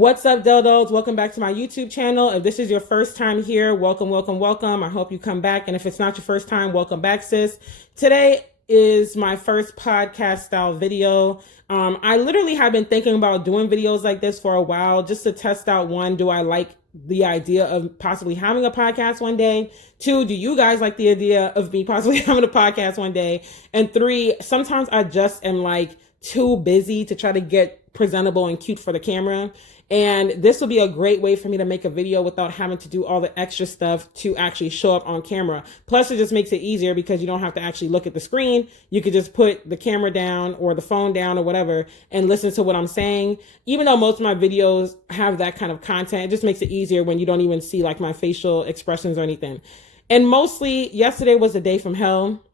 What's up, Delle Dolls? Welcome back to my YouTube channel. If this is your first time here, welcome, welcome, welcome. I hope you come back. And if it's not your first time, welcome back, sis. Today is my first podcast style video. I literally have been thinking about doing videos like this for a while just to test out, one, do I like the idea of possibly having a podcast one day? Two, do you guys like the idea of me possibly having a podcast one day? And three, sometimes I just am like too busy to try to get presentable and cute for the camera. And this will be a great way for me to make a video without having to do all the extra stuff to actually show up on camera. Plus, it just makes it easier because you don't have to actually look at the screen. You could just put the camera down or the phone down or whatever and listen to what I'm saying. Even though most of my videos have that kind of content, it just makes it easier when you don't even see like my facial expressions or anything. And mostly, yesterday was a day from hell,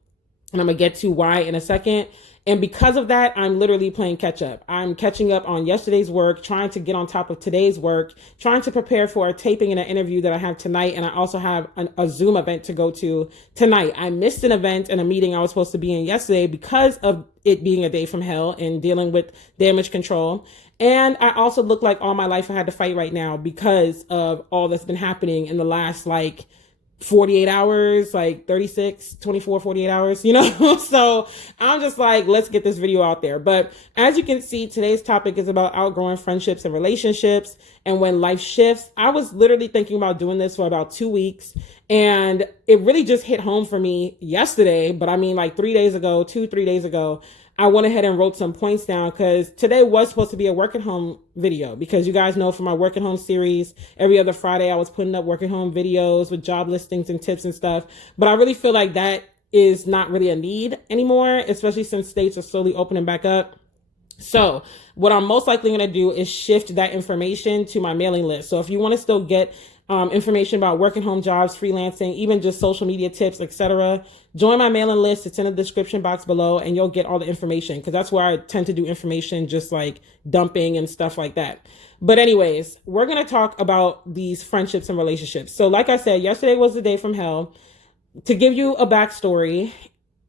and I'm gonna get to why in a second. And because of that, I'm literally playing catch up. I'm catching up on yesterday's work, trying to get on top of today's work, trying to prepare for a taping and an interview that I have tonight. And I also have a Zoom event to go to tonight. I missed an event and a meeting I was supposed to be in yesterday because of it being a day from hell and dealing with damage control. And I also look like all my life I had to fight right now because of all that's been happening in the last 48 hours, 36, 24, 48 hours, So I'm just like, let's get this video out there. But as you can see, today's topic is about outgrowing friendships and relationships. And when life shifts, I was literally thinking about doing this for about 2 weeks. And it really just hit home for me yesterday. But I mean, 3 days ago, 3 days ago, I went ahead and wrote some points down because today was supposed to be a work at home video, because you guys know from my work at home series, every other Friday I was putting up work at home videos with job listings and tips and stuff. But I really feel like that is not really a need anymore, especially since states are slowly opening back up. So what I'm most likely going to do is shift that information to my mailing list. So if you want to still get information about work at home jobs, freelancing, even just social media tips, etc., join my mailing list. It's in the description box below, and you'll get all the information, because that's where I tend to do information, just like dumping and stuff like that. But anyways, we're going to talk about these friendships and relationships. So like I said, yesterday was the day from hell. To give you a backstory,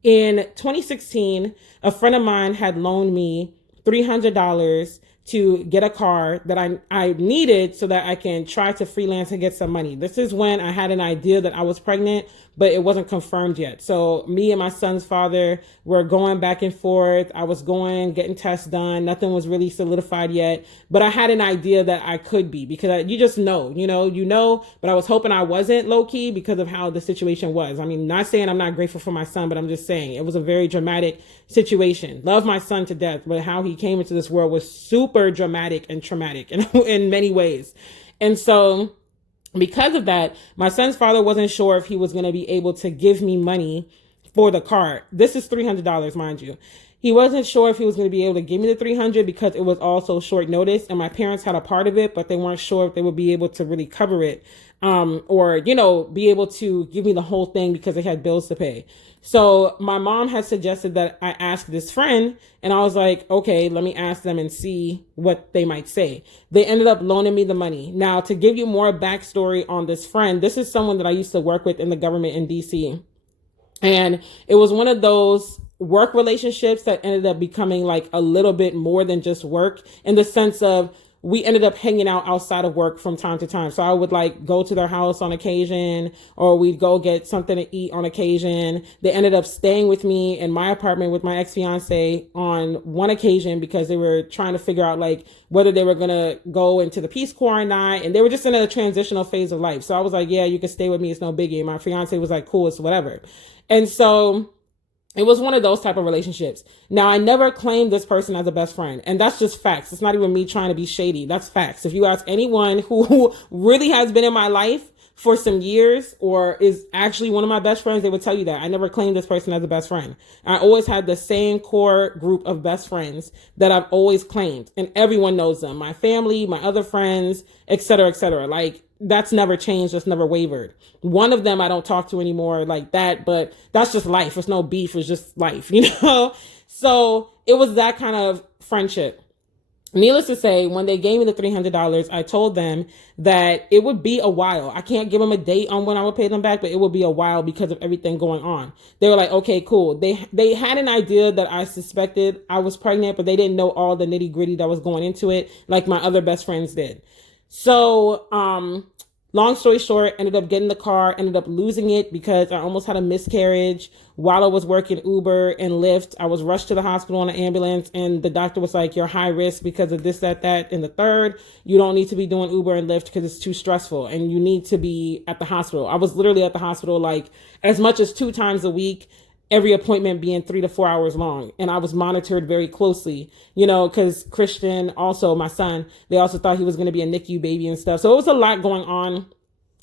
in 2016, a friend of mine had loaned me $300 to get a car that I needed so that I can try to freelance and get some money. This is when I had an idea that I was pregnant, but it wasn't confirmed yet. So me and my son's father were going back and forth. I was getting tests done. Nothing was really solidified yet, but I had an idea that I could be, because you just know, but I was hoping I wasn't low key because of how the situation was. I mean, not saying I'm not grateful for my son, but I'm just saying it was a very dramatic situation. Love my son to death, but how he came into this world was super dramatic and traumatic in many ways. And so because of that, my son's father wasn't sure if he was going to be able to give me money for the car. This is $300, mind you. He wasn't sure if he was going to be able to give me the $300 because it was also short notice, and my parents had a part of it, but they weren't sure if they would be able to really cover it, or be able to give me the whole thing because they had bills to pay. So my mom had suggested that I ask this friend, and I was like, okay, let me ask them and see what they might say. They ended up loaning me the money. Now, to give you more backstory on this friend, this is someone that I used to work with in the government in DC. And it was one of those work relationships that ended up becoming a little bit more than just work, in the sense of we ended up hanging out outside of work from time to time. So I would go to their house on occasion, or we'd go get something to eat on occasion. They ended up staying with me in my apartment with my ex-fiance on one occasion because they were trying to figure out whether they were going to go into the Peace Corps or not. And they were just in a transitional phase of life. So I was like, yeah, you can stay with me. It's no biggie. My fiance was like, cool, it's whatever. And so it was one of those type of relationships. Now, I never claimed this person as a best friend, and that's just facts. It's not even me trying to be shady. That's facts. If you ask anyone who really has been in my life for some years or is actually one of my best friends, they would tell you that. I never claimed this person as a best friend. I always had the same core group of best friends that I've always claimed, and everyone knows them. My family, my other friends, et cetera, et cetera. That's never changed. That's never wavered. One of them I don't talk to anymore like that, but that's just life. It's no beef. It's just life, So it was that kind of friendship. Needless to say, when they gave me the $300, I told them that it would be a while. I can't give them a date on when I would pay them back, but it would be a while because of everything going on. They were like, okay, cool. They had an idea that I suspected I was pregnant, but they didn't know all the nitty gritty that was going into it, like my other best friends did. So, long story short, ended up getting the car, ended up losing it because I almost had a miscarriage while I was working Uber and Lyft. I was rushed to the hospital in an ambulance, and the doctor was like, you're high risk because of this, that, and the third. You don't need to be doing Uber and Lyft because it's too stressful, and you need to be at the hospital. I was literally at the hospital like as much as 2 times a week, every appointment being 3 to 4 hours long. And I was monitored very closely, because Christian, also my son, they also thought he was going to be a NICU baby and stuff. So it was a lot going on.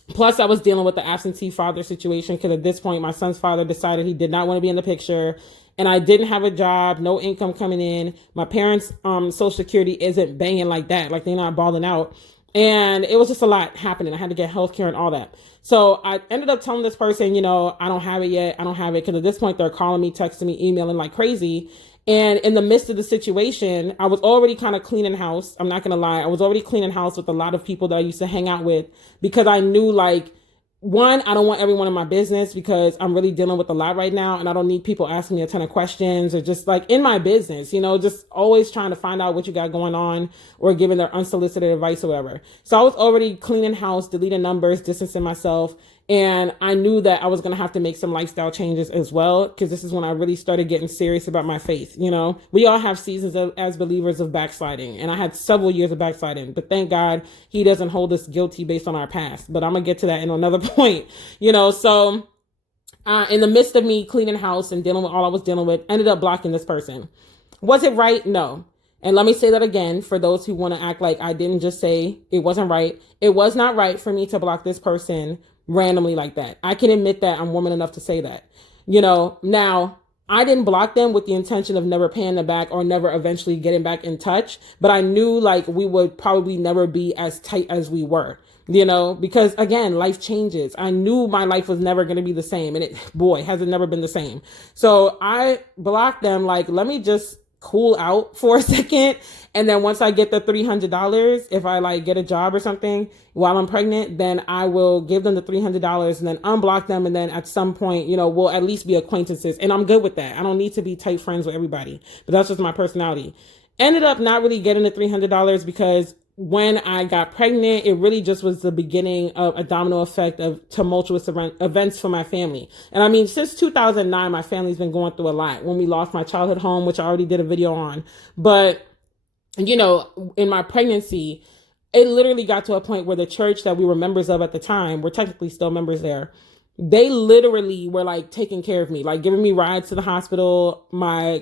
Plus, I was dealing with the absentee father situation because at this point, my son's father decided he did not want to be in the picture. And I didn't have a job, no income coming in. My parents' Social Security isn't banging like that. Like, they're not balling out. And it was just a lot happening. I had to get healthcare and all that. So I ended up telling this person, I don't have it yet. I don't have it. Because at this point, they're calling me, texting me, emailing like crazy. And in the midst of the situation, I was already kind of cleaning house. I'm not going to lie. I was already cleaning house with a lot of people that I used to hang out with because I knew, like, one, I don't want everyone in my business because I'm really dealing with a lot right now, and I don't need people asking me a ton of questions or just like in my business, just always trying to find out what you got going on or giving their unsolicited advice or whatever. So I was already cleaning house, deleting numbers, distancing myself. And I knew that I was going to have to make some lifestyle changes as well, because this is when I really started getting serious about my faith. We all have seasons as believers of backsliding, and I had several years of backsliding, but thank God he doesn't hold us guilty based on our past. But I'm going to get to that in another point, So in the midst of me cleaning house and dealing with all I was dealing with, ended up blocking this person. Was it right? No. And let me say that again for those who want to act like I didn't just say it wasn't right. It was not right for me to block this person randomly like that. I can admit that I'm woman enough to say that. Now I didn't block them with the intention of never paying them back or never eventually getting back in touch, but I knew like we would probably never be as tight as we were, because again, life changes. I knew my life was never going to be the same, and has it never been the same. So I blocked them like, let me just cool out for a second. And then once I get the $300, if I like get a job or something while I'm pregnant, then I will give them the $300 and then unblock them. And then at some point, we'll at least be acquaintances. And I'm good with that. I don't need to be tight friends with everybody, but that's just my personality. Ended up not really getting the $300 because when I got pregnant, it really just was the beginning of a domino effect of tumultuous events for my family. And I mean, since 2009, my family's been going through a lot. When we lost my childhood home, which I already did a video on, but in my pregnancy, it literally got to a point where the church that we were members of at the time, we're technically still members there, they literally were like taking care of me, like giving me rides to the hospital. My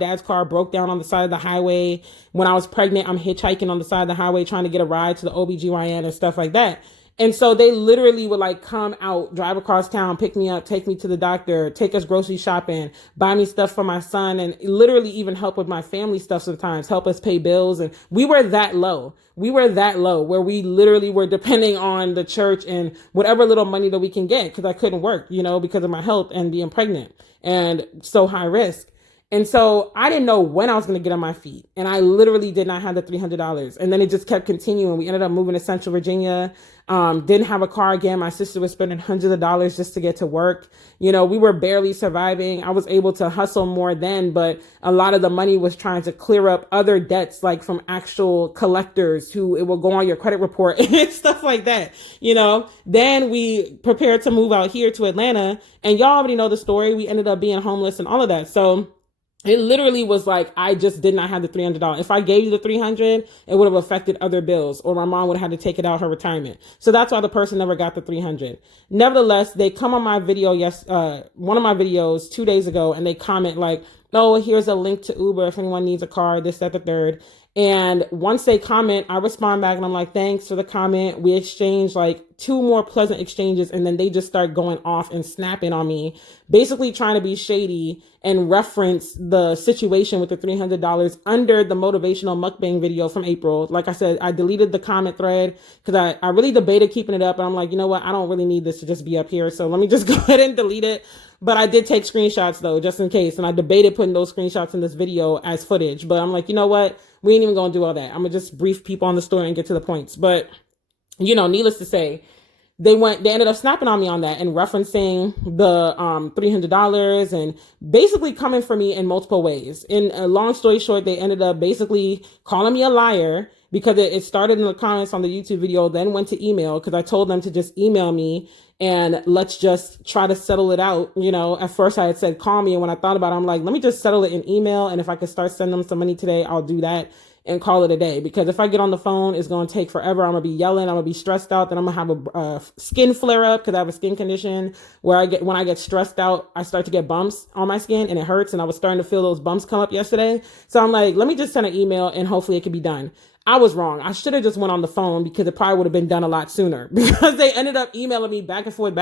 dad's car broke down on the side of the highway. When I was pregnant, I'm hitchhiking on the side of the highway trying to get a ride to the OBGYN and stuff like that. And so they literally would like come out, drive across town, pick me up, take me to the doctor, take us grocery shopping, buy me stuff for my son, and literally even help with my family stuff sometimes, help us pay bills. And we were that low. Where we literally were depending on the church and whatever little money that we can get, because I couldn't work, because of my health and being pregnant and so high risk. And so I didn't know when I was going to get on my feet. And I literally did not have the $300. And then it just kept continuing. We ended up moving to Central Virginia. Didn't have a car again. My sister was spending hundreds of dollars just to get to work. We were barely surviving. I was able to hustle more then, but a lot of the money was trying to clear up other debts, like from actual collectors who it will go on your credit report and stuff like that. Then we prepared to move out here to Atlanta, and y'all already know the story. We ended up being homeless and all of that. So it literally was like, I just did not have the $300. If I gave you the $300, it would have affected other bills, or my mom would have had to take it out her retirement. So that's why the person never got the $300. Nevertheless, they come on my video, one of my videos 2 days ago, and they comment like, oh, here's a link to Uber if anyone needs a car, this, that, the third. And once they comment, I respond back and I'm like, thanks for the comment. We exchange like 2 more pleasant exchanges, and then they just start going off and snapping on me, basically trying to be shady and reference the situation with the $300 under the motivational mukbang video from April. Like I said, I deleted the comment thread because I really debated keeping it up, and I'm like, you know what? I don't really need this to just be up here. So let me just go ahead and delete it. But I did take screenshots though, just in case. And I debated putting those screenshots in this video as footage, but I'm like, you know what? we ain't even gonna do all that. I'm gonna just brief people on the story and get to the points. But, needless to say, they ended up snapping on me on that and referencing the $300 and basically coming for me in multiple ways. In a long story short, they ended up basically calling me a liar because it started in the comments on the YouTube video, then went to email because I told them to just email me and let's just try to settle it out. At first I had said call me, and when I thought about it, I'm like, let me just settle it in email, and if I could start sending them some money today, I'll do that and call it a day, because if I get on the phone, it's going to take forever. I'm going to be yelling. I'm going to be stressed out. Then I'm going to have a skin flare up because I have a skin condition where when I get stressed out, I start to get bumps on my skin and it hurts. And I was starting to feel those bumps come up yesterday. So I'm like, let me just send an email and hopefully it can be done. I was wrong. I should have just went on the phone because it probably would have been done a lot sooner, because they ended up emailing me back and forth,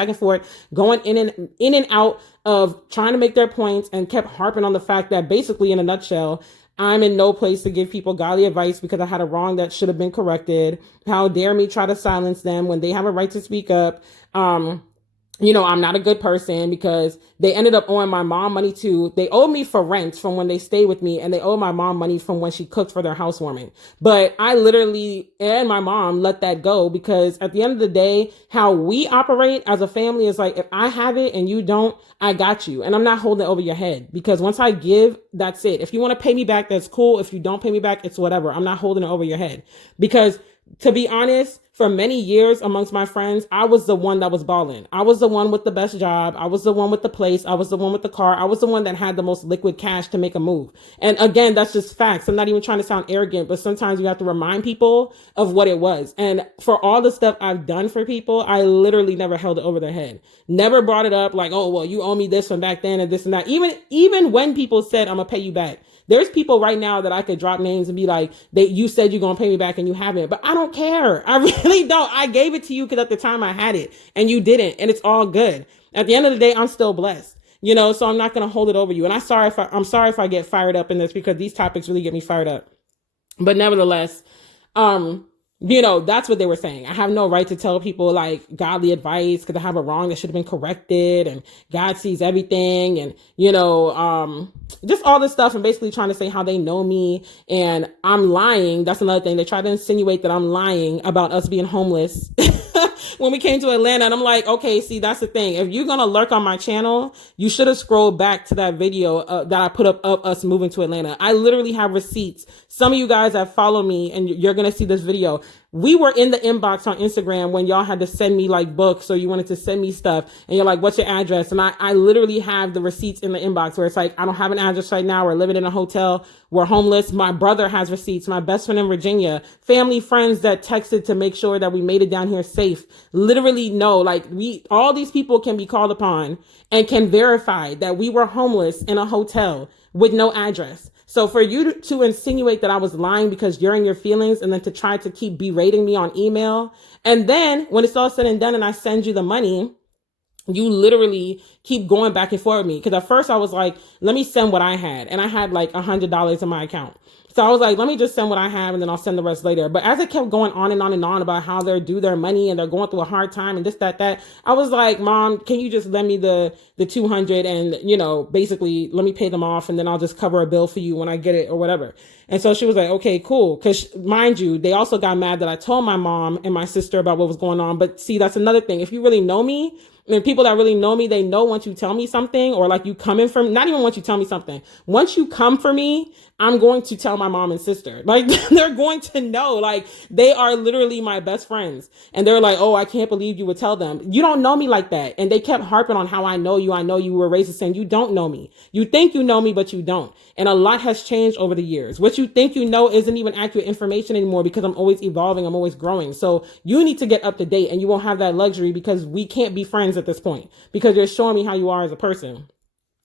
going in and out of trying to make their points, and kept harping on the fact that basically, in a nutshell, I'm in no place to give people godly advice because I had a wrong that should have been corrected. How dare me try to silence them when they have a right to speak up? I'm not a good person, because they ended up owing my mom money too. They owed me for rent from when they stayed with me, and they owe my mom money from when she cooked for their housewarming. But I literally, and my mom, let that go, because at the end of the day, how we operate as a family is like, if I have it and you don't, I got you. And I'm not holding it over your head, because once I give, that's it. If you want to pay me back, that's cool. If you don't pay me back, it's whatever. I'm not holding it over your head, because to be honest, for many years amongst my friends, I was the one that was balling. I was the one with the best job. I was the one with the place. I was the one with the car. I was the one that had the most liquid cash to make a move. And again, that's just facts. I'm not even trying to sound arrogant, but sometimes you have to remind people of what it was. And for all the stuff I've done for people, I literally never held it over their head. Never brought it up like, oh, well, you owe me this from back then and this and that. Even when people said, I'm gonna pay you back. There's people right now that I could drop names and be like, you said you're going to pay me back and you haven't, but I don't care. I really don't. I gave it to you because at the time I had it and you didn't, and it's all good. At the end of the day, I'm still blessed, so I'm not going to hold it over you. And I'm sorry if I get fired up in this, because these topics really get me fired up. But nevertheless, that's what they were saying. I have no right to tell people like godly advice because I have a wrong that should have been corrected, and God sees everything, and just all this stuff, and basically trying to say how they know me and I'm lying. That's another thing. They try to insinuate that I'm lying about us being homeless when we came to Atlanta. And I'm like, okay, see, that's the thing. If you're going to lurk on my channel, you should have scrolled back to that video that I put up of us moving to Atlanta. I literally have receipts. Some of you guys that follow me, and you're going to see this video. We were in the inbox on Instagram when y'all had to send me like books, or you wanted to send me stuff, and you're like, what's your address? And I literally have the receipts in the inbox where it's like, I don't have an address right now. We're living in a hotel. We're homeless. My brother has receipts. My best friend in Virginia, family, friends that texted to make sure that we made it down here safe. Literally, no, like all these people can be called upon and can verify that we were homeless in a hotel with no address. So for you to insinuate that I was lying because you're in your feelings, and then to try to keep berating me on email, and then when it's all said and done and I send you the money, you literally keep going back and forth with me. Because at first I was like, let me send what I had. And I had like $100 in my account. So I was like, let me just send what I have and then I'll send the rest later. But as it kept going on and on and on about how they're due their money and they're going through a hard time and this, that, I was like, Mom, can you just lend me the 200 and, basically let me pay them off and then I'll just cover a bill for you when I get it or whatever. And so she was like, okay, cool. Because mind you, they also got mad that I told my mom and my sister about what was going on. But see, that's another thing. If you really know me, and people that really know me, they know once you tell me something, or like you coming from, not even once you tell me something, once you come for me, I'm going to tell my mom and sister. Like, they're going to know, like, they are literally my best friends. And they're like, oh, I can't believe you would tell them. You don't know me like that. And they kept harping on how I know you. I know you were racist, saying you don't know me. You think you know me, but you don't. And a lot has changed over the years. What you think you know isn't even accurate information anymore, because I'm always evolving. I'm always growing. So you need to get up to date, and you won't have that luxury because we can't be friends at this point, because you're showing me how you are as a person.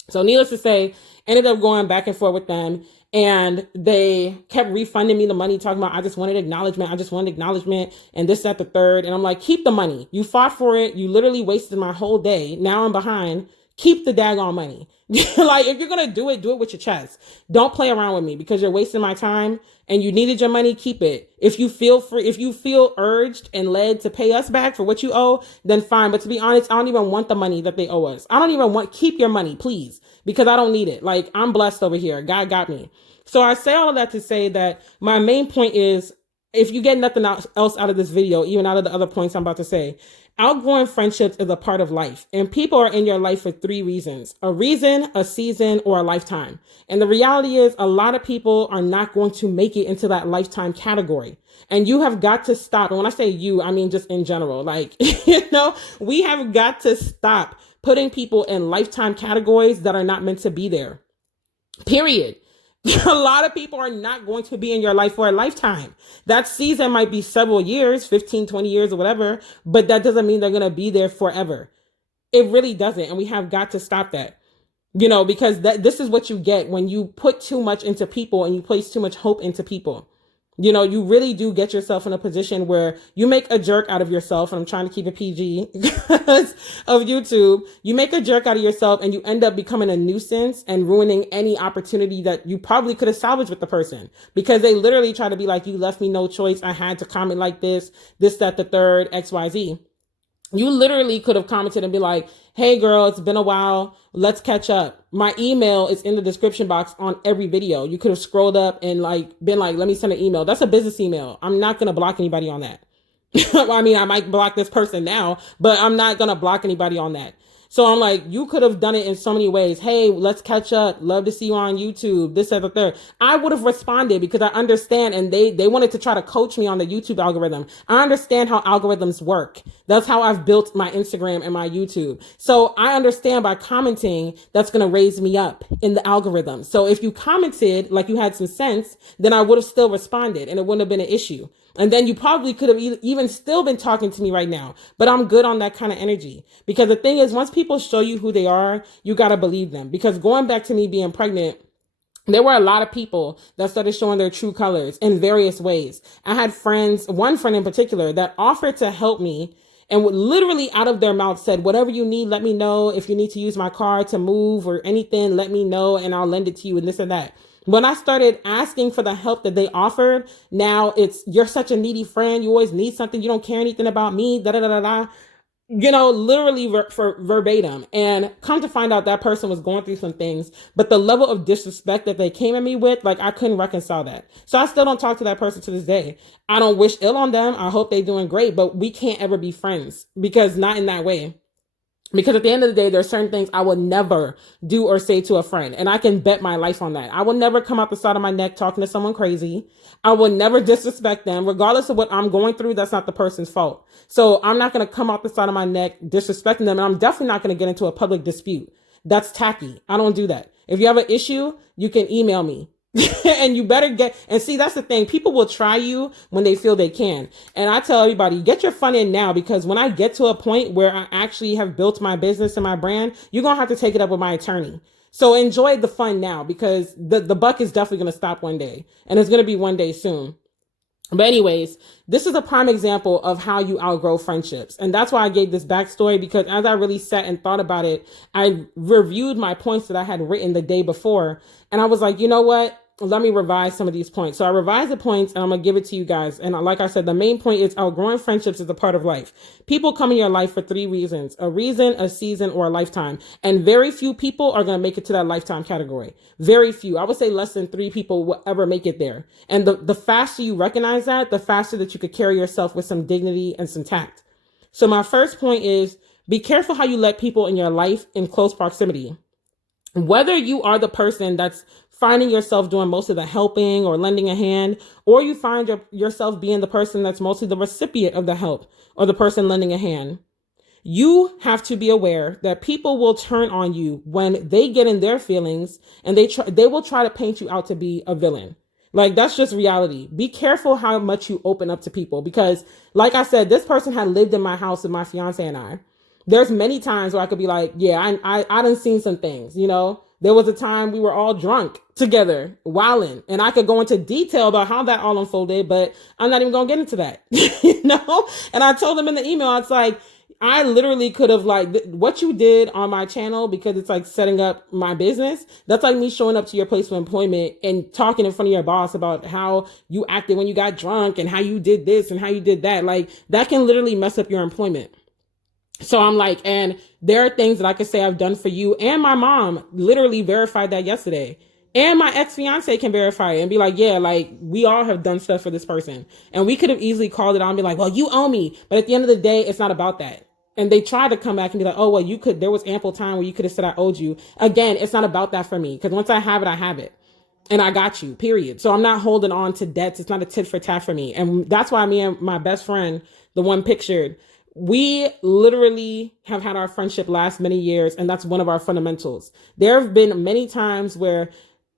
So needless to say, ended up going back and forth with them. And they kept refunding me the money, talking about, I just wanted acknowledgement. And this, that, the third. And I'm like, keep the money. You fought for it. You literally wasted my whole day. Now I'm behind. Keep the daggone money. Like, if you're going to do it with your chest. Don't play around with me, because you're wasting my time and you needed your money. Keep it. If you feel urged and led to pay us back for what you owe, then fine. But to be honest, I don't even want the money that they owe us. Keep your money, please, because I don't need it. Like, I'm blessed over here. God got me. So I say all of that to say that my main point is, if you get nothing else out of this video, even out of the other points I'm about to say, outgrowing friendships is a part of life. And people are in your life for 3 reasons: a reason, a season, or a lifetime. And the reality is, a lot of people are not going to make it into that lifetime category. And you have got to stop. And when I say you, I mean just in general. Like, we have got to stop putting people in lifetime categories that are not meant to be there. Period. A lot of people are not going to be in your life for a lifetime. That season might be several years, 15, 20 years or whatever, but that doesn't mean they're going to be there forever. It really doesn't. And we have got to stop that, because this is what you get when you put too much into people and you place too much hope into people. You really do get yourself in a position where you make a jerk out of yourself. And I'm trying to keep it PG because of YouTube. You make a jerk out of yourself and you end up becoming a nuisance and ruining any opportunity that you probably could have salvaged with the person, because they literally try to be like, you left me no choice. I had to comment like this, that, the third, XYZ. You literally could have commented and be like, hey girl, it's been a while. Let's catch up. My email is in the description box on every video. You could have scrolled up and been like, let me send an email. That's a business email. I'm not going to block anybody on that. I mean, I might block this person now, but I'm not going to block anybody on that. So I'm like, you could have done it in so many ways. Hey, let's catch up. Love to see you on YouTube. This, that, the third. I would have responded because I understand. And they wanted to try to coach me on the YouTube algorithm. I understand how algorithms work. That's how I've built my Instagram and my YouTube. So I understand by commenting, that's going to raise me up in the algorithm. So if you commented like you had some sense, then I would have still responded and it wouldn't have been an issue. And then you probably could have even still been talking to me right now, but I'm good on that kind of energy, because the thing is, once people show you who they are, you got to believe them. Because going back to me being pregnant, there were a lot of people that started showing their true colors in various ways. I had friends, one friend in particular, that offered to help me and would literally out of their mouth said, whatever you need, let me know. If you need to use my car to move or anything, let me know and I'll lend it to you and this and that. When I started asking for the help that they offered, now it's, you're such a needy friend. You always need something. You don't care anything about me, da da da da da. Literally for verbatim. And come to find out that person was going through some things, but the level of disrespect that they came at me with, I couldn't reconcile that. So I still don't talk to that person to this day. I don't wish ill on them. I hope they're doing great, but we can't ever be friends, because not in that way. Because at the end of the day, there's certain things I will never do or say to a friend. And I can bet my life on that. I will never come out the side of my neck talking to someone crazy. I will never disrespect them. Regardless of what I'm going through, that's not the person's fault. So I'm not going to come out the side of my neck disrespecting them. And I'm definitely not going to get into a public dispute. That's tacky. I don't do that. If you have an issue, you can email me. And you better and see, that's the thing. People will try you when they feel they can. And I tell everybody, get your fun in now, because when I get to a point where I actually have built my business and my brand, you're going to have to take it up with my attorney. So enjoy the fun now, because the buck is definitely going to stop one day, and it's going to be one day soon. But anyways, this is a prime example of how you outgrow friendships. And that's why I gave this backstory, because as I really sat and thought about it, I reviewed my points that I had written the day before. And I was like, you know what? Let me revise some of these points. So I revised the points and I'm going to give it to you guys. And like I said, the main point is outgrowing friendships is a part of life. People come in your life for 3 reasons: a reason, a season, or a lifetime. And very few people are going to make it to that lifetime category. Very few. I would say less than 3 people will ever make it there. And the faster you recognize that, the faster that you could carry yourself with some dignity and some tact. So my first point is, be careful how you let people in your life in close proximity. Whether you are the person that's finding yourself doing most of the helping or lending a hand, or you find yourself being the person that's mostly the recipient of the help or the person lending a hand, you have to be aware that people will turn on you when they get in their feelings, and they will try to paint you out to be a villain. That's just reality. Be careful how much you open up to people, because like I said, this person had lived in my house with my fiance and I. There's many times where I could be like, yeah, I done seen some things, There was a time we were all drunk together, wilding, and I could go into detail about how that all unfolded, but I'm not even going to get into that, And I told them in the email, it's like, I literally could have what you did on my channel, because it's setting up my business. That's like me showing up to your place of employment and talking in front of your boss about how you acted when you got drunk and how you did this and how you did that. That can literally mess up your employment. So I'm like, and there are things that I could say I've done for you. And my mom literally verified that yesterday. And my ex-fiance can verify it and be like, yeah, like we all have done stuff for this person. And we could have easily called it out and be like, well, you owe me. But at the end of the day, it's not about that. And they try to come back and be like, oh, well, there was ample time where you could have said I owed you. Again, it's not about that for me. Because once I have it, I have it. And I got you, period. So I'm not holding on to debts. It's not a tit for tat for me. And that's why me and my best friend, the one pictured, we literally have had our friendship last many years. And that's one of our fundamentals. There have been many times where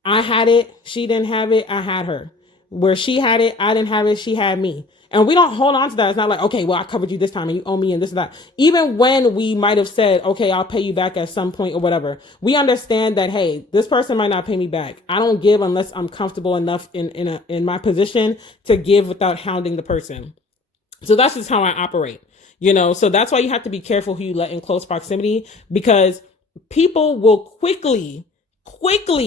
I had it, she didn't have it, I had her. Where she had it, I didn't have it, she had me. And we don't hold on to that. It's not like, okay, well, I covered you this time and you owe me and this and that. Even when we might have said, okay, I'll pay you back at some point or whatever, we understand that, hey, this person might not pay me back. I don't give unless I'm comfortable enough in my position to give without hounding the person. So that's just how I operate, so that's why you have to be careful who you let in close proximity, because people will quickly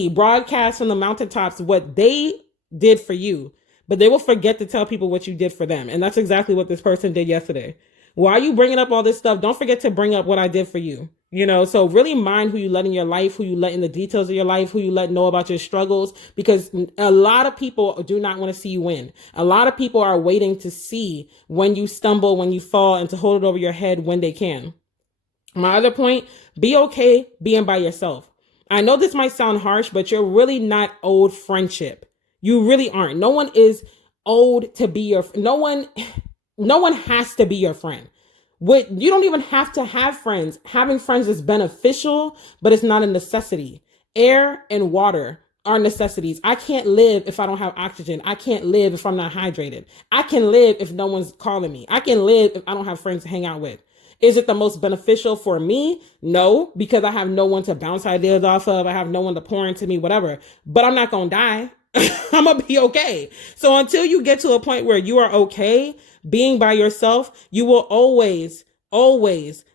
broadcast from the mountaintops what they did for you, but they will forget to tell people what you did for them. And that's exactly what this person did yesterday. Why are you bringing up all this stuff? Don't forget to bring up what I did for you. So really mind who you let in your life, who you let in the details of your life, who you let know about your struggles, because a lot of people do not want to see you win. A lot of people are waiting to see when you stumble, when you fall, and to hold it over your head when they can. My other point, be okay being by yourself. I know this might sound harsh, but you're really not owed friendship. You really aren't. No one is owed to be no one has to be your friend. You don't even have to have friends. Having friends is beneficial, but it's not a necessity. Air and water are necessities. I can't live if I don't have oxygen. I can't live if I'm not hydrated. I can live if no one's calling me. I can live if I don't have friends to hang out with. Is it the most beneficial for me? No, because I have no one to bounce ideas off of. I have no one to pour into me, whatever. But I'm not going to die. I'm going to be okay. So until you get to a point where you are okay being by yourself, you will always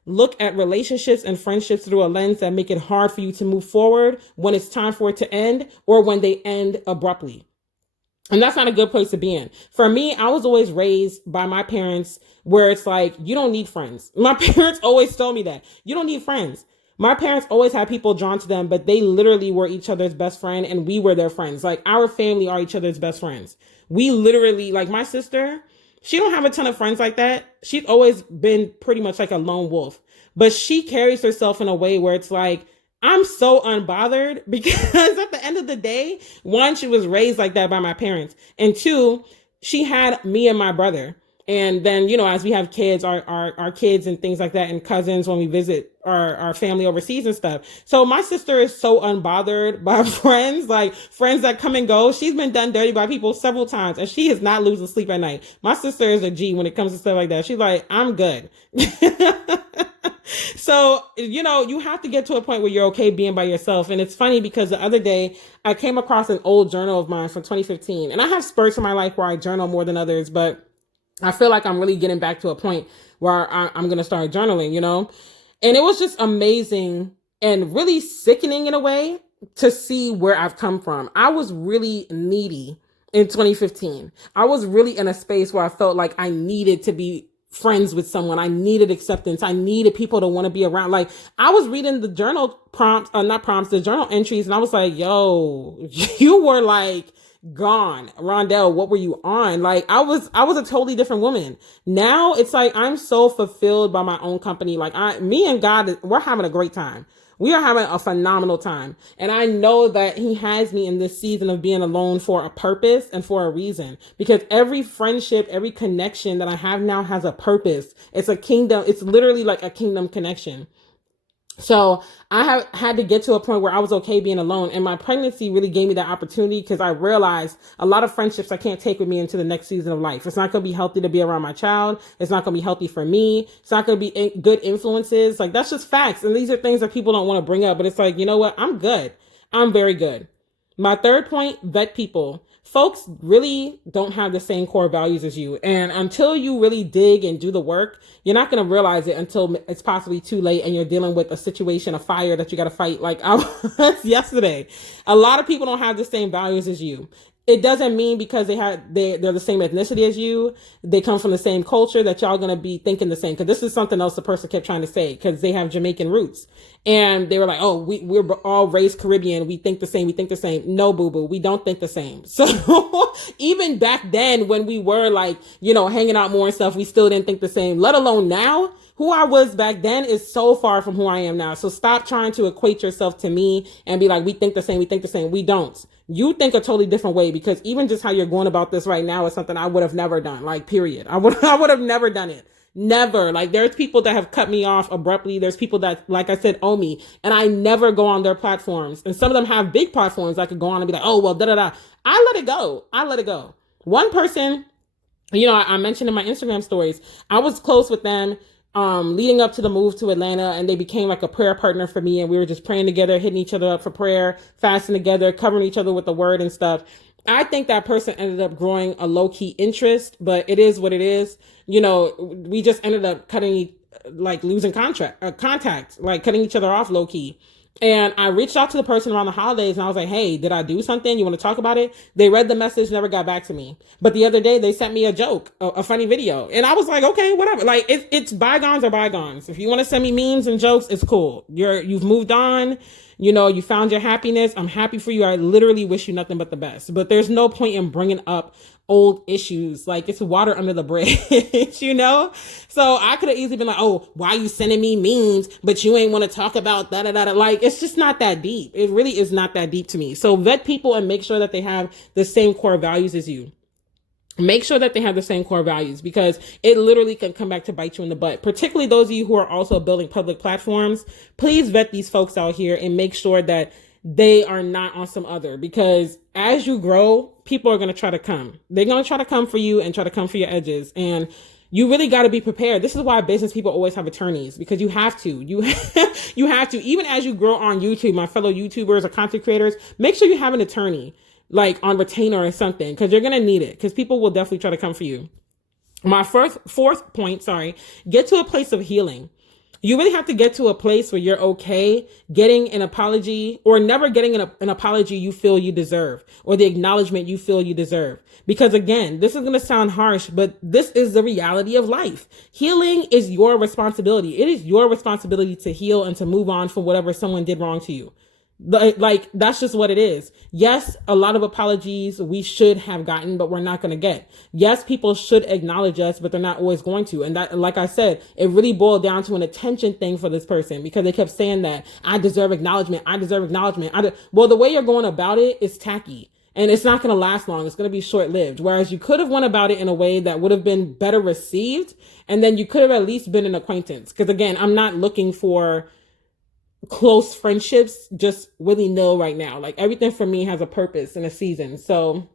look at relationships and friendships through a lens that make it hard for you to move forward when it's time for it to end or when they end abruptly. And that's not a good place to be in. For me, I was always raised by my parents where it's like, you don't need friends. My parents always told me that. You don't need friends. My parents always had people drawn to them, but they literally were each other's best friend and we were their friends. Like our family are each other's best friends. We literally, like my sister, she don't have a ton of friends like that. She's always been pretty much like a lone wolf, but she carries herself in a way where it's like, I'm so unbothered because at the end of the day, one, she was raised like that by my parents. And two, she had me and my brother. And then, as we have kids, our kids and things like that, and cousins when we visit our family overseas and stuff. So my sister is so unbothered by friends, like friends that come and go. She's been done dirty by people several times and she is not losing sleep at night. My sister is a G when it comes to stuff like that. She's like, I'm good. So, you have to get to a point where you're okay being by yourself. And it's funny because the other day I came across an old journal of mine from 2015. And I have spurts in my life where I journal more than others, but I feel like I'm really getting back to a point where I'm going to start journaling, And it was just amazing and really sickening in a way to see where I've come from. I was really needy in 2015. I was really in a space where I felt like I needed to be friends with someone. I needed acceptance. I needed people to want to be around. Like I was reading the journal the journal entries, and I was like, yo, you were like gone. Rondell, what were you on? Like I was a totally different woman. Now it's like I'm so fulfilled by my own company. Like me and God, we're having a great time. We are having a phenomenal time. And I know that he has me in this season of being alone for a purpose and for a reason, because every friendship, every connection that I have now has a purpose. It's a kingdom. It's literally like a kingdom connection. So I have had to get to a point where I was okay being alone. And my pregnancy really gave me that opportunity because I realized a lot of friendships I can't take with me into the next season of life. It's not going to be healthy to be around my child. It's not going to be healthy for me. It's not going to be good influences. Like that's just facts. And these are things that people don't want to bring up, but it's like, you know what? I'm good. I'm very good. My third point, vet people. Folks really don't have the same core values as you. And until you really dig and do the work, you're not going to realize it until it's possibly too late and you're dealing with a situation, a fire that you got to fight. Like I was yesterday. A lot of people don't have the same values as you. It doesn't mean because they're the same ethnicity as you, they come from the same culture, that y'all going to be thinking the same. Because this is something else the person kept trying to say, because they have Jamaican roots. And they were like, oh, we're all raised Caribbean. We think the same. We think the same. No, boo boo. We don't think the same. So even back then when we were like, hanging out more and stuff, we still didn't think the same, let alone now. Who I was back then is so far from who I am now. So stop trying to equate yourself to me and be like, we think the same. We think the same. We don't. You think a totally different way, because even just how you're going about this right now is something I would have never done. Like, period. I would have never done it. Never. Like, there's people that have cut me off abruptly. There's people that, like I said, owe me, and I never go on their platforms. And some of them have big platforms. I could go on and be like, oh, well, da-da-da. I let it go. One person, I mentioned in my Instagram stories, I was close with them leading up to the move to Atlanta, and they became like a prayer partner for me. And we were just praying together, hitting each other up for prayer, fasting together, covering each other with the word and stuff. I think that person ended up growing a low-key interest, but it is what it is. We just ended up losing contact, like cutting each other off low-key. And I reached out to the person around the holidays and I was like, hey, did I do something? You want to talk about it? They read the message, never got back to me. But the other day they sent me a joke, a funny video. And I was like, okay, whatever. Like, it's bygones are bygones. If you want to send me memes and jokes, it's cool. You've moved on. You found your happiness. I'm happy for you. I literally wish you nothing but the best. But there's no point in bringing up old issues. Like, it's water under the bridge, So I could have easily been like, oh, why are you sending me memes, but you ain't want to talk about da-da-da-da. Like, it's just not that deep. It really is not that deep to me. So vet people and make sure that they have the same core values as you. Make sure that they have the same core values, because it literally can come back to bite you in the butt. Particularly those of you who are also building public platforms. Please vet these folks out here and make sure that they are not on some other, because as you grow, people are going to try to come. They're going to try to come for you and try to come for your edges. And you really got to be prepared. This is why business people always have attorneys, because you have to. You have to. Even as you grow on YouTube, my fellow YouTubers or content creators, make sure you have an attorney, like on retainer or something, because you're going to need it, because people will definitely try to come for you. My fourth point, get to a place of healing. You really have to get to a place where you're okay getting an apology, or never getting an apology you feel you deserve, or the acknowledgement you feel you deserve. Because again, this is going to sound harsh, but this is the reality of life. Healing is your responsibility. It is your responsibility to heal and to move on from whatever someone did wrong to you. Like, that's just what it is. Yes, a lot of apologies we should have gotten, but we're not going to get. Yes, people should acknowledge us, but they're not always going to. And that, like I said, it really boiled down to an attention thing for this person, because they kept saying that I deserve acknowledgement. I deserve acknowledgement. Well, the way you're going about it is tacky, and it's not going to last long. It's going to be short lived. Whereas you could have went about it in a way that would have been better received. And then you could have at least been an acquaintance. Because again, I'm not looking for close friendships just willy-nilly right now. Like, everything for me has a purpose and a season. So,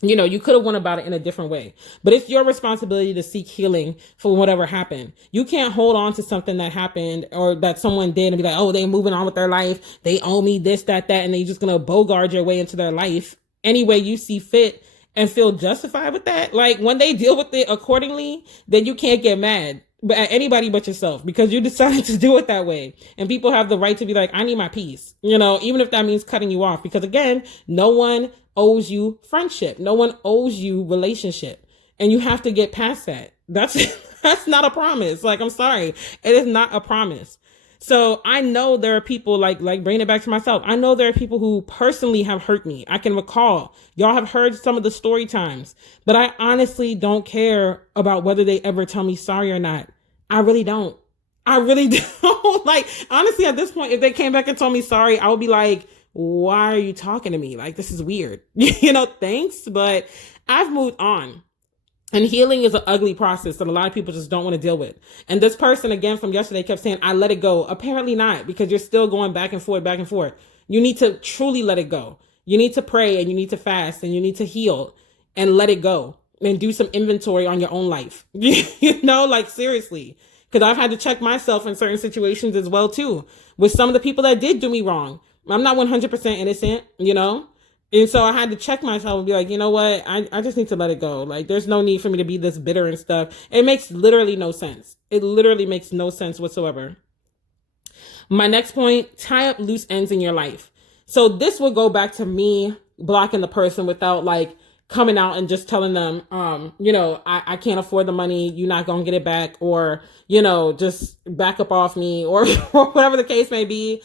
you could have went about it in a different way, but it's your responsibility to seek healing for whatever happened. You can't hold on to something that happened or that someone did and be like, oh, they're moving on with their life. They owe me this, that, and then you're just going to bogart your way into their life any way you see fit and feel justified with that. Like, when they deal with it accordingly, then you can't get mad at anybody but yourself, because you decided to do it that way. And people have the right to be like, I need my peace, even if that means cutting you off, because again, no one owes you friendship. No one owes you relationship. And you have to get past that. That's not a promise. Like, I'm sorry. It is not a promise. So I know there are people, like bringing it back to myself, I know there are people who personally have hurt me. I can recall, y'all have heard some of the story times, but I honestly don't care about whether they ever tell me sorry or not. I really don't. Like, honestly, at this point, if they came back and told me sorry, I would be like, why are you talking to me? Like, this is weird, thanks. But I've moved on. And healing is an ugly process that a lot of people just don't want to deal with. And this person, again, from yesterday kept saying, I let it go. Apparently not, because you're still going back and forth, back and forth. You need to truly let it go. You need to pray, and you need to fast, and you need to heal and let it go and do some inventory on your own life. Like, seriously, because I've had to check myself in certain situations as well, too, with some of the people that did do me wrong. I'm not 100% innocent, And so I had to check myself and be like, you know what? I just need to let it go. Like, there's no need for me to be this bitter and stuff. It makes literally no sense. It literally makes no sense whatsoever. My next point, tie up loose ends in your life. So this will go back to me blocking the person without like coming out and just telling them, I can't afford the money. You're not going to get it back, or, just back up off me, or whatever the case may be.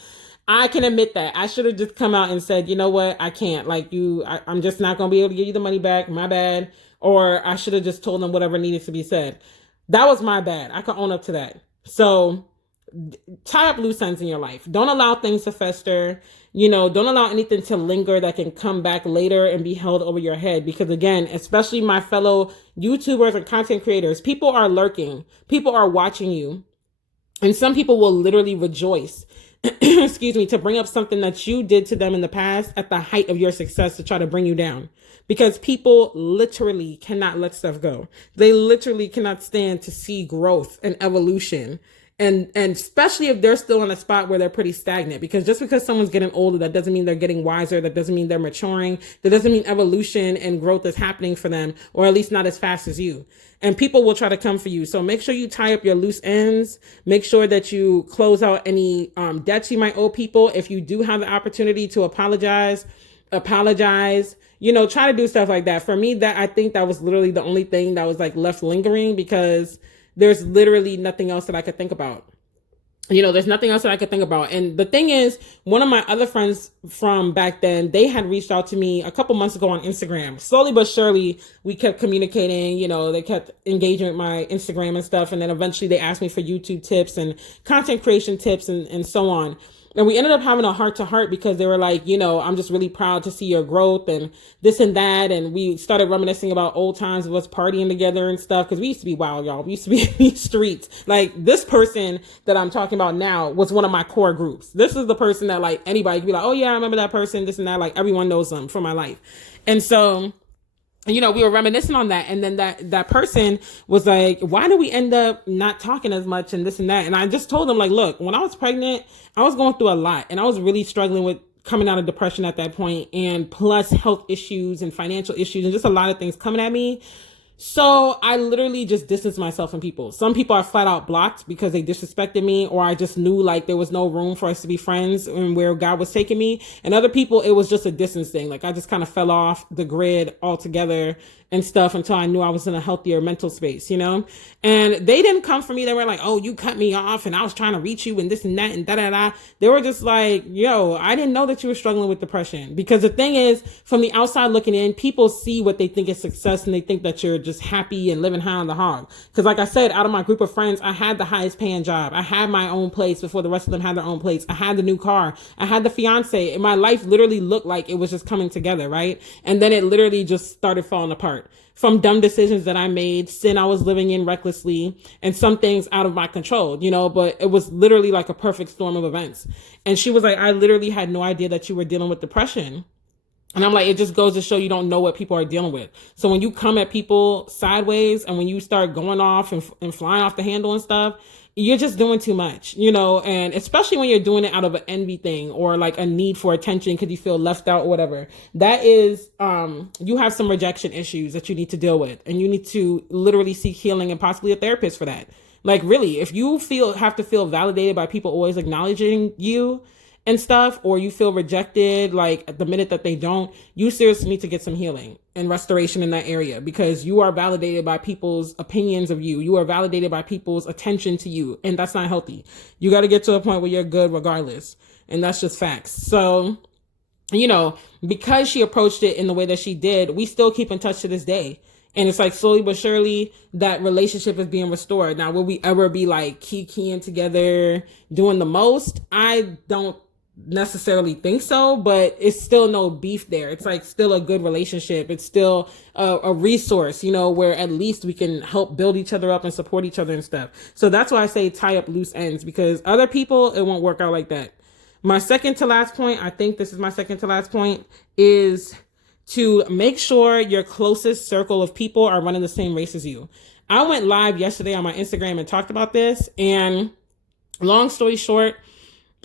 I can admit that I should have just come out and said, you know what? I can't, I'm just not going to be able to give you the money back. My bad. Or I should have just told them whatever needed to be said. That was my bad. I can own up to that. So tie up loose ends in your life. Don't allow things to fester. Don't allow anything to linger that can come back later and be held over your head. Because again, especially my fellow YouTubers and content creators, people are lurking. People are watching you. And some people will literally rejoice, excuse me, to bring up something that you did to them in the past at the height of your success to try to bring you down. Because people literally cannot let stuff go. They literally cannot stand to see growth and evolution. And especially if they're still in a spot where they're pretty stagnant, because just because someone's getting older, that doesn't mean they're getting wiser. That doesn't mean they're maturing. That doesn't mean evolution and growth is happening for them, or at least not as fast as you. And people will try to come for you. So make sure you tie up your loose ends. Make sure that you close out any debts you might owe people. If you do have the opportunity to apologize. Try to do stuff like that. For me, I think that was literally the only thing that was left lingering, because there's literally nothing else that I could think about. There's nothing else that I could think about. And the thing is, one of my other friends from back then, they had reached out to me a couple months ago on Instagram. Slowly but surely, we kept communicating. They kept engaging with my Instagram and stuff. And then eventually they asked me for YouTube tips and content creation tips and so on. And we ended up having a heart-to-heart, because they were like, I'm just really proud to see your growth and this and that. And we started reminiscing about old times of us partying together and stuff, because we used to be wild, y'all. We used to be in these streets. This person that I'm talking about now was one of my core groups. This is the person that anybody could be like, oh yeah, I remember that person, this and that. Everyone knows them from my life. And so, we were reminiscing on that. And then that person was like, why do we end up not talking as much and this and that? And I just told them, look, when I was pregnant, I was going through a lot, and I was really struggling with coming out of depression at that point, and plus health issues and financial issues and just a lot of things coming at me. So I literally just distanced myself from people. Some people are flat out blocked because they disrespected me, or I just knew there was no room for us to be friends and where God was taking me. And other people, it was just a distance thing. I just kind of fell off the grid altogether and stuff until I knew I was in a healthier mental space, And they didn't come for me. They were like, oh, you cut me off and I was trying to reach you and this and that and da-da-da. They were just like, yo, I didn't know that you were struggling with depression. Because the thing is, from the outside looking in, people see what they think is success, and they think that you're just happy and living high on the hog. Because like I said, out of my group of friends, I had the highest paying job. I had my own place before the rest of them had their own place. I had the new car. I had the fiance. And my life literally looked like it was just coming together, right? And then it literally just started falling apart from dumb decisions that I made, sin I was living in recklessly, and some things out of my control, but it was literally like a perfect storm of events. And she was like, I literally had no idea that you were dealing with depression. And I'm like, it just goes to show you don't know what people are dealing with. So when you come at people sideways, and when you start going off and flying off the handle and stuff, you're just doing too much, and especially when you're doing it out of an envy thing, or a need for attention because you feel left out or whatever. That is, you have some rejection issues that you need to deal with, and you need to literally seek healing and possibly a therapist for that. Really, if you have to feel validated by people always acknowledging you and stuff, or you feel rejected, the minute that they don't, you seriously need to get some healing and restoration in that area, because you are validated by people's opinions of you. You are validated by people's attention to you, and that's not healthy. You got to get to a point where you're good regardless, and that's just facts. So, because she approached it in the way that she did, we still keep in touch to this day. And it's slowly but surely that relationship is being restored. Now, will we ever be keying together, doing the most? I don't necessarily think so, but it's still no beef there. It's still a good relationship. It's still a resource, where at least we can help build each other up and support each other and stuff. So that's why I say tie up loose ends, because other people, it won't work out like that. My second to last point, I think this is my second to last point, is to make sure your closest circle of people are running the same race as you. I went live yesterday on my Instagram and talked about this, and long story short,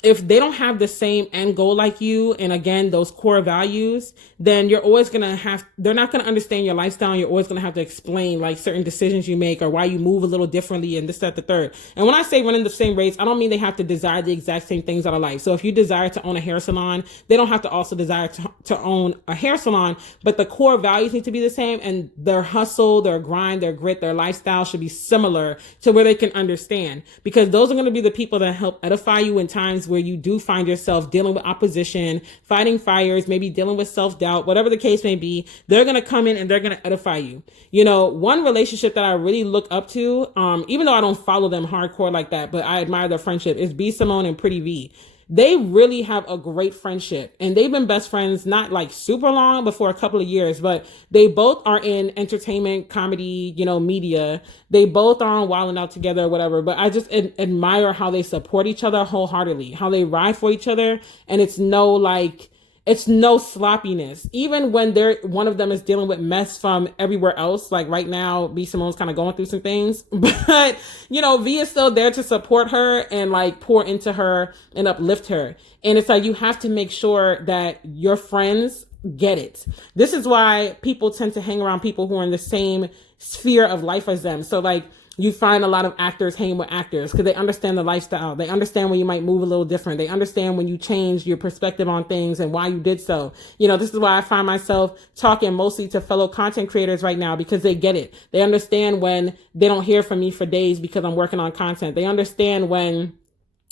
if they don't have the same end goal like you, and again, those core values, then you're always going to they're not going to understand your lifestyle. And you're always going to have to explain like certain decisions you make or why you move a little differently and this, that, the third. And when I say running the same race, I don't mean they have to desire the exact same things out of life. So if you desire to own a hair salon, they don't have to also desire to own a hair salon, but the core values need to be the same, and their hustle, their grind, their grit, their lifestyle should be similar to where they can understand, because those are going to be the people that help edify you in times where you do find yourself dealing with opposition, fighting fires, maybe dealing with self-doubt, whatever the case may be. They're going to come in and they're going to edify you. You know, one relationship that I really look up to, even though I don't follow them hardcore like that, but I admire their friendship, is B Simone and Pretty V. They really have a great friendship, and they've been best friends, not like super long, but for a couple of years, but they both are in entertainment, comedy, you know, media. They both are on Wild 'N Out together or whatever, but I just admire how they support each other wholeheartedly, how they ride for each other. And it's no sloppiness. Even when one of them is dealing with mess from everywhere else, like right now, B Simone's kind of going through some things, but you know, V is still there to support her and like pour into her and uplift her. And it's like, you have to make sure that your friends get it. This is why people tend to hang around people who are in the same sphere of life as them. So like, you find a lot of actors hanging with actors because they understand the lifestyle. They understand when you might move a little different. They understand when you change your perspective on things and why you did so. You know, this is why I find myself talking mostly to fellow content creators right now, because they get it. They understand when they don't hear from me for days because I'm working on content. They understand when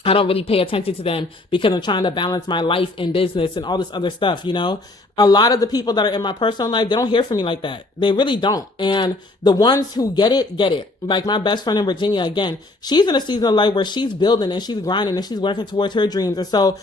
I don't really pay attention to them because I'm trying to balance my life and business and all this other stuff. You know, a lot of the people that are in my personal life, they don't hear from me like that. They really don't. And the ones who get it, get it. Like my best friend in Virginia, again, she's in a season of life where she's building and she's grinding and she's working towards her dreams. And so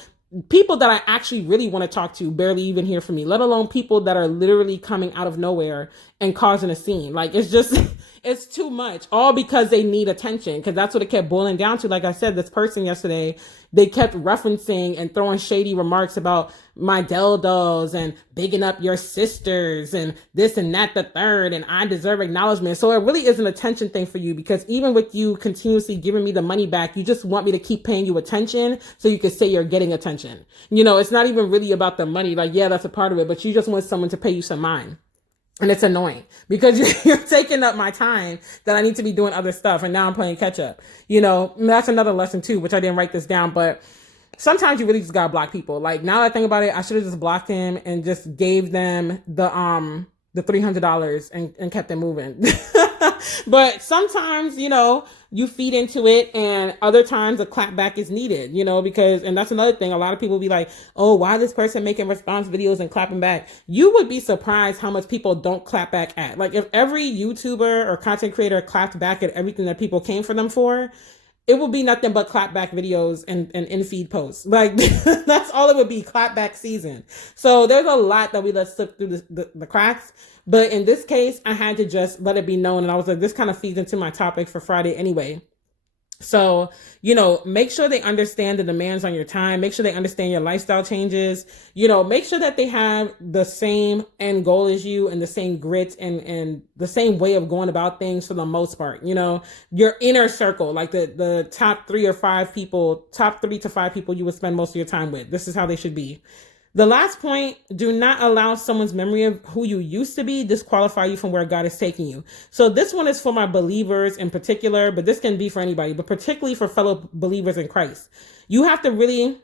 people that I actually really want to talk to barely even hear from me, let alone people that are literally coming out of nowhere and causing a scene. Like, it's just, it's too much, all because they need attention. Because that's what it kept boiling down to. Like I said, this person yesterday, they kept referencing and throwing shady remarks about my Delle Dolls and bigging up your sisters and this and that, the third, and I deserve acknowledgement. So it really is an attention thing for you, because even with you continuously giving me the money back, you just want me to keep paying you attention so you can say you're getting attention. You know, it's not even really about the money. Like, yeah, that's a part of it, but you just want someone to pay you some mind. And it's annoying because you're taking up my time that I need to be doing other stuff. And now I'm playing catch up. You know, that's another lesson too, which I didn't write this down, but sometimes you really just gotta block people. Like, now that I think about it, I should have just blocked him and just gave them the $300 and kept it moving. But sometimes, you know, you feed into it, and other times a clap back is needed, you know, because, and that's another thing. A lot of people be like, oh, why this person making response videos and clapping back? You would be surprised how much people don't clap back at. Like, if every YouTuber or content creator clapped back at everything that people came for them for, it would be nothing but clapback videos and in-feed posts. Like, that's all it would be, clapback season. So there's a lot that we let slip through the cracks. But in this case, I had to just let it be known. And I was like, this kind of feeds into my topic for Friday anyway. So, you know, make sure they understand the demands on your time. Make sure they understand your lifestyle changes. You know, make sure that they have the same end goal as you and the same grit and the same way of going about things for the most part. You know, your inner circle, like the top 3 to 5 people you would spend most of your time with. This is how they should be. The last point, do not allow someone's memory of who you used to be disqualify you from where God is taking you. So this one is for my believers in particular, but this can be for anybody, but particularly for fellow believers in Christ. You have to really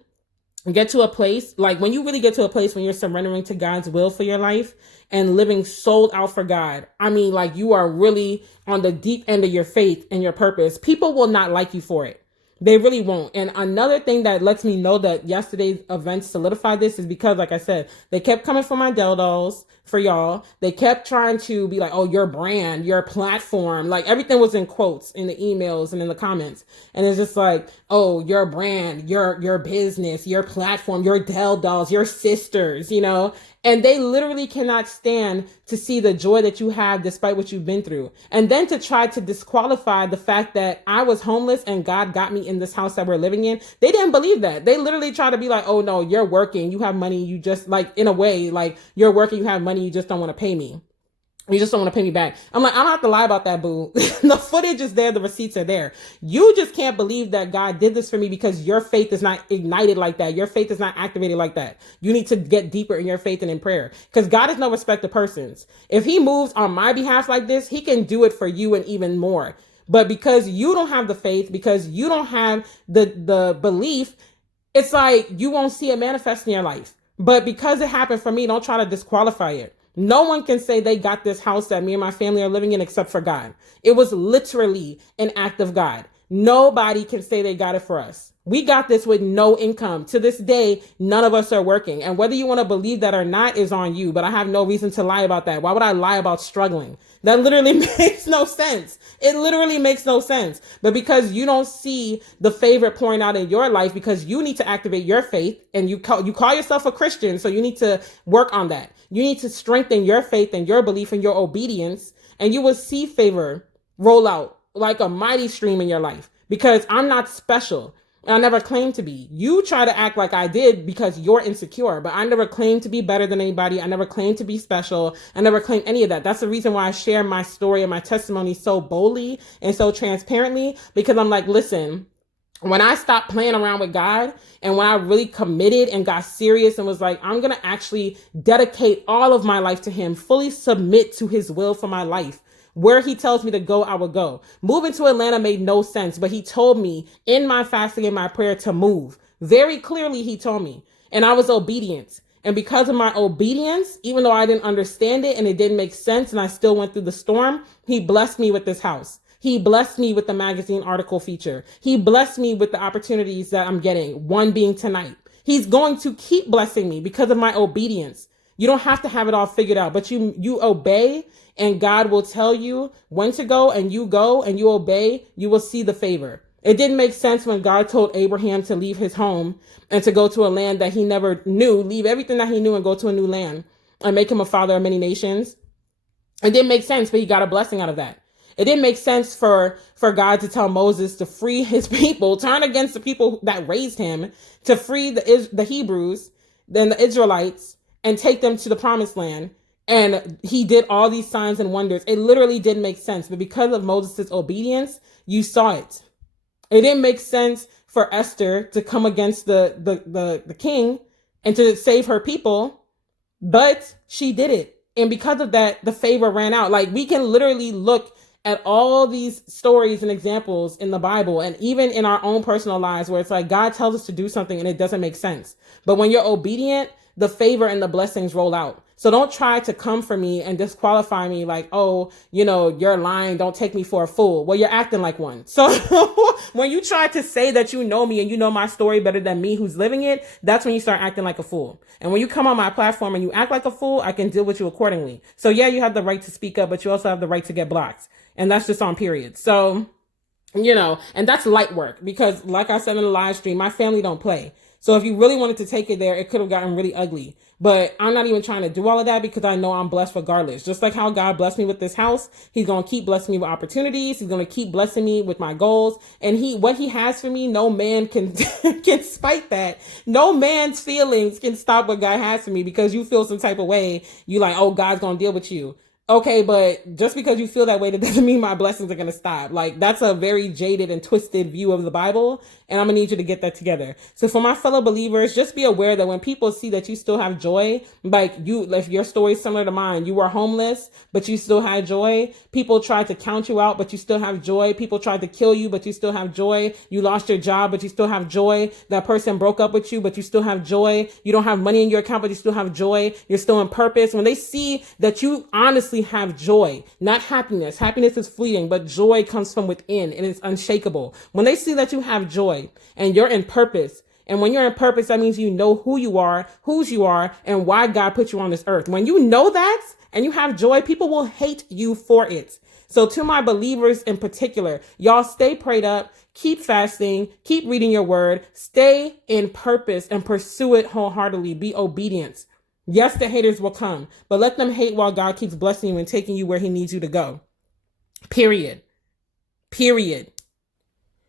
get to a place, like when you really get to a place when you're surrendering to God's will for your life and living sold out for God. I mean, like, you are really on the deep end of your faith and your purpose. People will not like you for it. They really won't. And another thing that lets me know that yesterday's events solidified this is because, like I said, they kept coming for my Delle Dolls for y'all. They kept trying to be like, oh, your brand, your platform, like everything was in quotes in the emails and in the comments. And it's just like, oh, your brand, your business, your platform, your Delle Dolls, your sisters, you know. And they literally cannot stand to see the joy that you have despite what you've been through. And then to try to disqualify the fact that I was homeless and God got me in this house that we're living in. They didn't believe that. They literally try to be like, oh no, you're working, you have money, you just, like, in a way, like, you're working, you have money, you just don't want to pay me. You just don't want to pay me back. I'm like, I don't have to lie about that, boo. The footage is there. The receipts are there. You just can't believe that God did this for me because your faith is not ignited like that. Your faith is not activated like that. You need to get deeper in your faith and in prayer, because God is no respecter of persons. If he moves on my behalf like this, he can do it for you and even more. But because you don't have the faith, because you don't have the belief, it's like you won't see it manifest in your life. But because it happened for me, don't try to disqualify it. No one can say they got this house that me and my family are living in except for God. It was literally an act of God. Nobody can say they got it for us. We got this with no income. To this day, none of us are working. And whether you want to believe that or not is on you, but I have no reason to lie about that. Why would I lie about struggling? That literally makes no sense. It literally makes no sense. But because you don't see the favor pouring out in your life, because you need to activate your faith, and you call yourself a Christian, so you need to work on that. You need to strengthen your faith and your belief and your obedience, and you will see favor roll out like a mighty stream in your life, because I'm not special. I never claimed to be. You try to act like I did because you're insecure, but I never claimed to be better than anybody. I never claimed to be special. I never claimed any of that. That's the reason why I share my story and my testimony so boldly and so transparently, because I'm like, listen, when I stopped playing around with God, and when I really committed and got serious and was like, I'm going to actually dedicate all of my life to him, fully submit to his will for my life. Where he tells me to go, I will go. Moving to Atlanta made no sense, but he told me in my fasting and my prayer to move. Very clearly, he told me, and I was obedient. And because of my obedience, even though I didn't understand it and it didn't make sense and I still went through the storm, he blessed me with this house. He blessed me with the magazine article feature. He blessed me with the opportunities that I'm getting, one being tonight. He's going to keep blessing me because of my obedience. You don't have to have it all figured out, but you obey, and God will tell you when to go, and you go and you obey. You will see the favor. It didn't make sense when God told Abraham to leave his home and to go to a land that he never knew, leave everything that he knew and go to a new land and make him a father of many nations. It didn't make sense, but he got a blessing out of that. It didn't make sense for God to tell Moses to free his people, turn against the people that raised him, to free the Hebrews, then the Israelites, and take them to the promised land. And he did all these signs and wonders. It literally didn't make sense. But because of Moses' obedience, you saw it. It didn't make sense for Esther to come against the king and to save her people, but she did it. And because of that, the favor ran out. Like, we can literally look at all these stories and examples in the Bible and even in our own personal lives where it's like God tells us to do something and it doesn't make sense. But when you're obedient, the favor and the blessings roll out. So don't try to come for me and disqualify me like, oh, you're lying. Don't take me for a fool. Well, you're acting like one. So when you try to say that you know me and you know my story better than me who's living it, that's when you start acting like a fool. And when you come on my platform and you act like a fool, I can deal with you accordingly. So yeah, you have the right to speak up, but you also have the right to get blocked. And that's just on period. So, and that's light work, because like I said in the live stream, my family don't play. So if you really wanted to take it there, it could have gotten really ugly. But I'm not even trying to do all of that because I know I'm blessed regardless. Just like how God blessed me with this house, he's going to keep blessing me with opportunities. He's going to keep blessing me with my goals. And what he has for me, no man can can spite that. No man's feelings can stop what God has for me, because you feel some type of way. You like, oh, God's going to deal with you. Okay, but just because you feel that way, that doesn't mean my blessings are going to stop. Like, that's a very jaded and twisted view of the Bible, and I'm going to need you to get that together. So for my fellow believers, just be aware that when people see that you still have joy, like if your story is similar to mine, you were homeless, but you still had joy. People tried to count you out, but you still have joy. People tried to kill you, but you still have joy. You lost your job, but you still have joy. That person broke up with you, but you still have joy. You don't have money in your account, but you still have joy. You're still in purpose. When they see that you honestly have joy, not happiness. Happiness is fleeting, but joy comes from within and it's unshakable. When they see that you have joy and you're in purpose, and when you're in purpose, that means you know who you are, whose you are, and why God put you on this earth. When you know that and you have joy, people will hate you for it. So to my believers in particular, y'all stay prayed up, keep fasting, keep reading your word, stay in purpose and pursue it wholeheartedly. Be obedient. Yes, the haters will come, but let them hate while God keeps blessing you and taking you where he needs you to go. Period.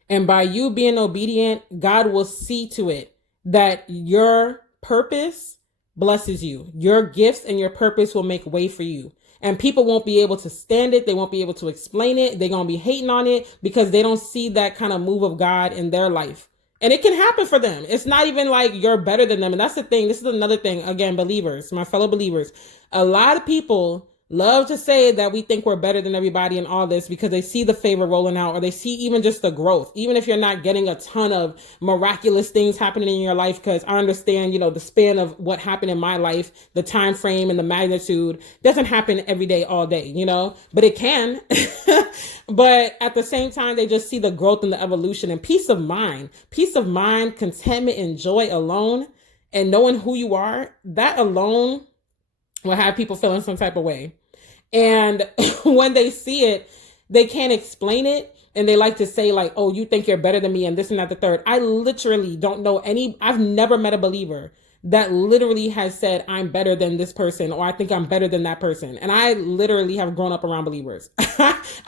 And by you being obedient, God will see to it that your purpose blesses you. Your gifts and your purpose will make way for you. And people won't be able to stand it. They won't be able to explain it. They're going to be hating on it because they don't see that kind of move of God in their life. And it can happen for them. It's not even like you're better than them. And that's the thing. This is another thing. Again, believers, my fellow believers, a lot of people love to say that we think we're better than everybody in all this because they see the favor rolling out, or they see even just the growth, even if you're not getting a ton of miraculous things happening in your life. Because I understand, the span of what happened in my life, the time frame and the magnitude doesn't happen every day, all day, but it can. But at the same time, they just see the growth and the evolution and peace of mind, contentment and joy alone, and knowing who you are. That alone will have people feeling some type of way. And when they see it, they can't explain it. And they like to say like, oh, you think you're better than me and this and that, the third. I literally don't know I've never met a believer that literally has said, I'm better than this person, or I think I'm better than that person. And I literally have grown up around believers.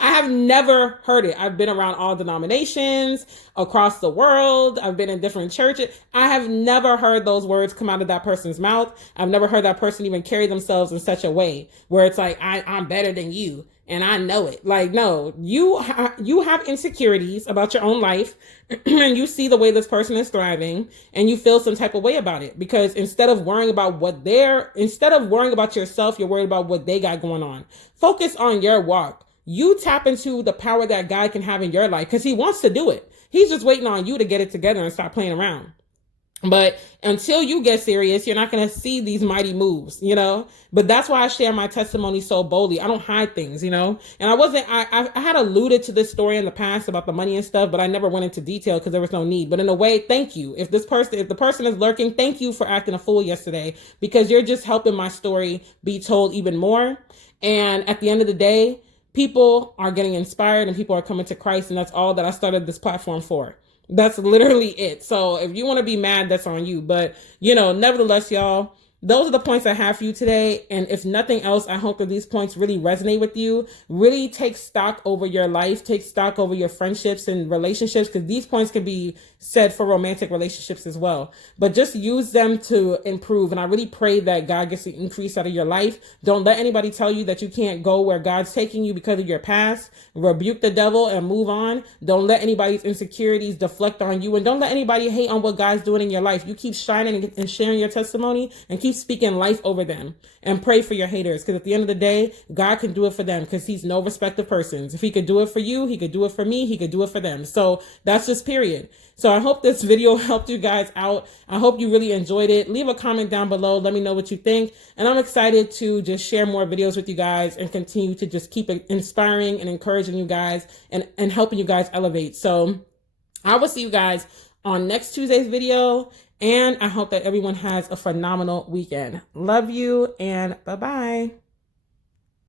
I have never heard it. I've been around all denominations across the world. I've been in different churches. I have never heard those words come out of that person's mouth. I've never heard that person even carry themselves in such a way where it's like, I'm better than you. And I know it. Like, no, you have insecurities about your own life and you see the way this person is thriving and you feel some type of way about it, because instead of worrying about yourself, you're worried about what they got going on. Focus on your walk. You tap into the power that God can have in your life because he wants to do it. He's just waiting on you to get it together and stop playing around. But until you get serious, you're not going to see these mighty moves, but that's why I share my testimony so boldly. I don't hide things, and I had alluded to this story in the past about the money and stuff, but I never went into detail because there was no need. But in a way, thank you. If the person is lurking, thank you for acting a fool yesterday, because you're just helping my story be told even more. And at the end of the day, people are getting inspired and people are coming to Christ. And that's all that I started this platform for. That's literally it. So if you want to be mad, that's on you. But, nevertheless, y'all, those are the points I have for you today. And if nothing else, I hope that these points really resonate with you. Really take stock over your life, take stock over your friendships and relationships, because these points can be said for romantic relationships as well. But just use them to improve. And I really pray that God gets the increase out of your life. Don't let anybody tell you that you can't go where God's taking you because of your past. Rebuke the devil and move on. Don't let anybody's insecurities deflect on you. And don't let anybody hate on what God's doing in your life. You keep shining and sharing your testimony and keep speaking life over them, and pray for your haters. Because at the end of the day, God can do it for them, because he's no respect of persons. If he could do it for you, he could do it for me. He could do it for them. So that's just period. So I hope this video helped you guys out. I hope you really enjoyed it. Leave a comment down below. Let me know what you think. And I'm excited to just share more videos with you guys and continue to just keep inspiring and encouraging you guys and helping you guys elevate. So I will see you guys on next Tuesday's video. And I hope that everyone has a phenomenal weekend. Love you, and bye-bye.